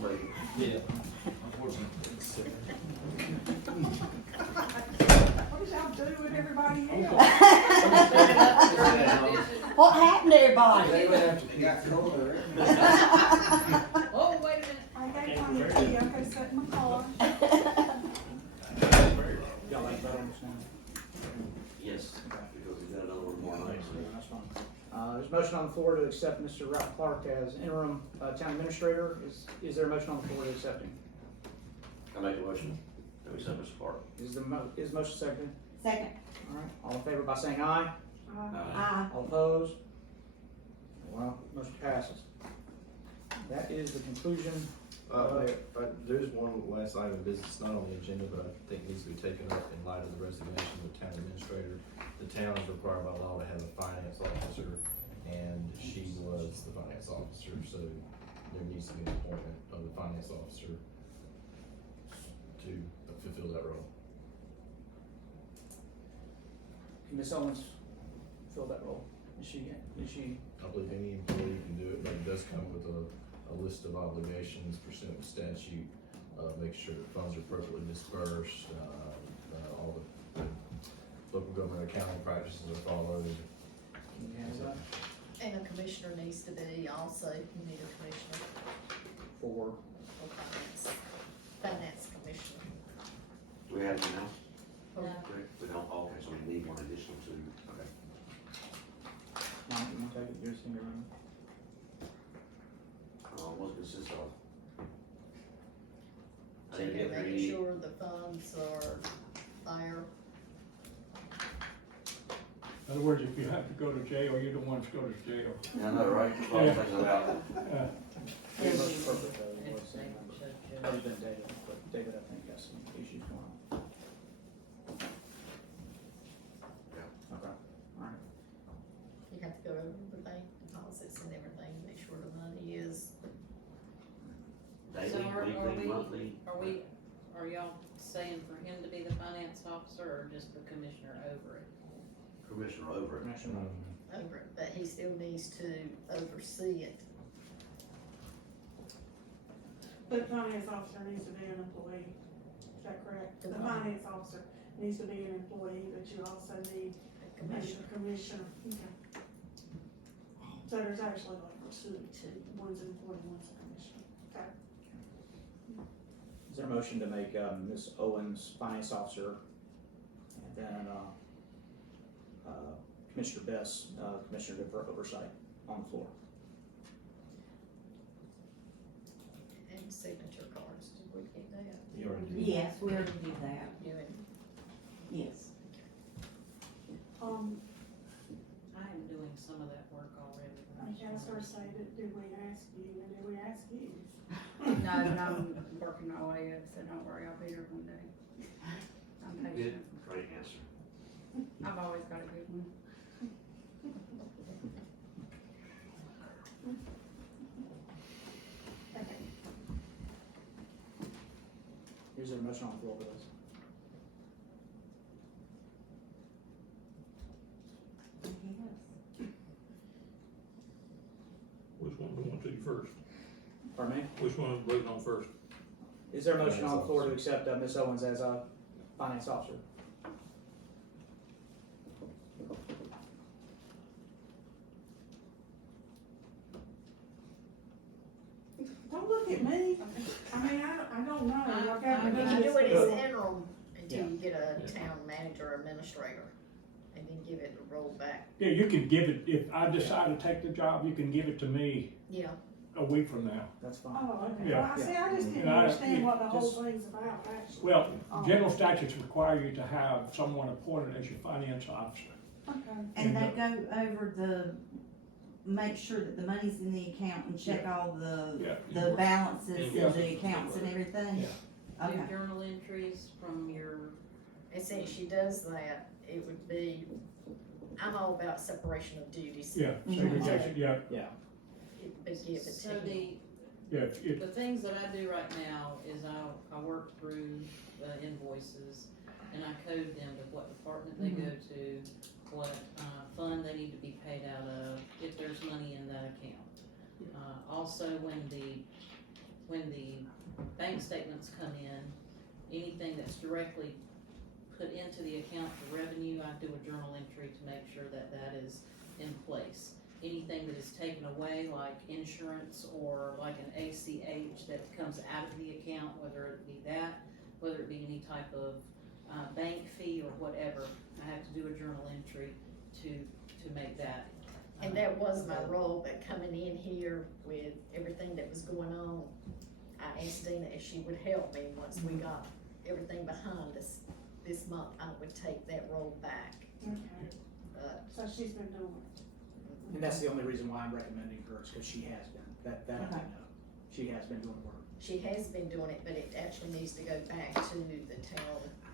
somebody. Yeah. Unfortunately. What did y'all do with everybody else? What happened to everybody? They would have to It got colder. Oh, wait a minute. I gave mine to you, okay, set in my car. Y'all like vote on this one? Yes, because we got another one more night. That's fine. There's a motion on the floor to accept Mr. Ralph Clark as interim town administrator. Is there a motion on the floor to accept him? I make a motion that we accept Mr. Clark. Is the motion seconded? Second. All right, all in favor by saying aye? Aye. All opposed? Well, motion passes. That is the conclusion. There's one last item of business, not on the agenda, but I think needs to be taken up in light of the resignation of the town administrator. The town is required by law to have a finance officer, and she was the finance officer, so there needs to be an appointment of the finance officer to fulfill that role. Can Ms. Owens fill that role? Is she? I believe any employee can do it, but it does come with a list of obligations pursuant to statute, make sure that funds are appropriately dispersed, all the local government accounting practices are followed. Can you handle that? And a commissioner needs to be also, you need a commissioner For, for finance commissioner. Do we have anything else? No. We don't, okay, so we need one additional to, okay. Mom, you want to take it? Yours, finger on it. What does it consist of? I didn't Checking, get making the, sure the funds are there. In other words, if you have to go to jail, you're the one to go to jail. I know, right? That's what I'm thinking about. The most appropriate though was, other than David, but David, I think, has some issues going on. Yeah. Okay, alright. You have to go over the bank deposits and everything, make sure the money is, Daily, So are weekly, we- monthly? Are y'all saying for him to be the finance officer or just the commissioner over it? Commissioner over it. Commissioner. over it, but he still needs to oversee it. The finance officer needs to be an employee, is that correct? The finance officer needs to be an employee, but you also need The a commissioner. commissioner. Okay. So there's actually like two, one's an employee, one's a commissioner. Okay. Is there a motion to make, Ms. Owens finance officer, and then, Commissioner Best, Commissioner for oversight on the floor? And signature cards, did we get that? You already did. Yes, we already did that. You and, Yes. I am doing some of that work already. I guess her say that, did we ask you, and did we ask you? No, but I'm working my way up, so don't worry, I'll be here one day. I'm patient. Great answer. I've always got a good one. Okay. Is there a motion on the floor for this? Which one we want to do first? Pardon me? Which one is voting on first? Is there a motion on the floor to accept, Ms. Owens as a finance officer? Don't look at me. I mean, I don't know. Like, I I've you been can do it this- as interim until you get a Yeah. town manager administrator, and then give it the roll back. Yeah, you can give it, if I decide to take the job, you can give it to me Yeah, a week from now. That's fine. Oh, okay. Yeah. Well, I see, I just didn't Yeah, understand what the whole just- thing's about, actually. Well, general statutes require you to have someone appointed as your finance officer. Okay. And they go over make sure that the money's in the account and check all Yeah. the balances Yeah. in the accounts and everything? Yeah. Okay. Do journal entries from your, and since she does that, it would be, I'm all about separation of duties. Yeah, segregation, yeah, Yeah. It would give it so to him. yeah, the things that I do right now is I work through the invoices and I code them to what department they go to, what, fund they need to be paid out of, if there's money in that account. Also, when the when the bank statements come in, anything that's directly put into the account for revenue, I do a journal entry to make sure that that is in place. Anything that is taken away, like insurance or like an ACH that comes out of the account, whether it be that, whether it be any type of bank fee or whatever, I have to do a journal entry to make that. And that was my role, but coming in here with everything that was going on, I asked Dina if she would help me once we got everything behind us this month. I would take that role back, Okay, but so she's been doing it. And that's the only reason why I'm recommending her, is because she has been, that I Okay. know. She has been doing work. she has been doing it, but it actually needs to go back to the town.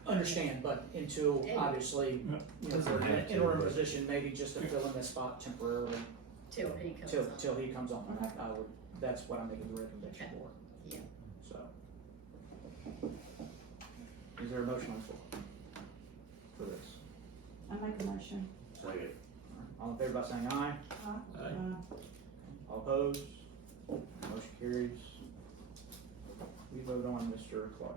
Understand, but until, obviously, you know, for an interim position, maybe just to fill in this spot temporarily, Till he comes till, on. till he comes on, I would, that's what I'm making the recommendation Okay. for. Yeah. So. Is there a motion on the floor for this? I make a motion. Second. All in favor by saying aye? All opposed? Motion carries. We vote on Mr. Clark.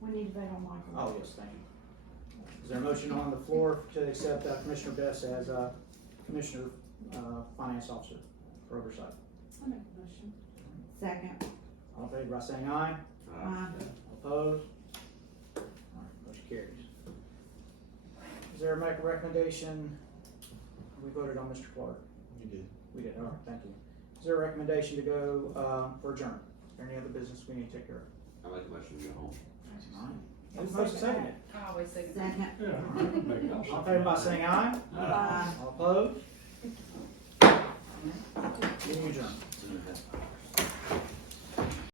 We need to vote on Michael. Oh, yes, thank you. Is there a motion on the floor to accept Commissioner Best as Commissioner Finance Officer for oversight? I make a motion. Second. All in favor by saying aye? All opposed? All right, motion carries. Is there a recommendation? We voted on Mr. Clark. You did. We did, all right, thank you. Is there a recommendation to go for adjournment? Is there any other business we need to take care of? I make a motion to go home. All right. Who's most seconded? I always say. Second. Yeah. All in favor by saying aye? Aye. All opposed? Meeting adjourned.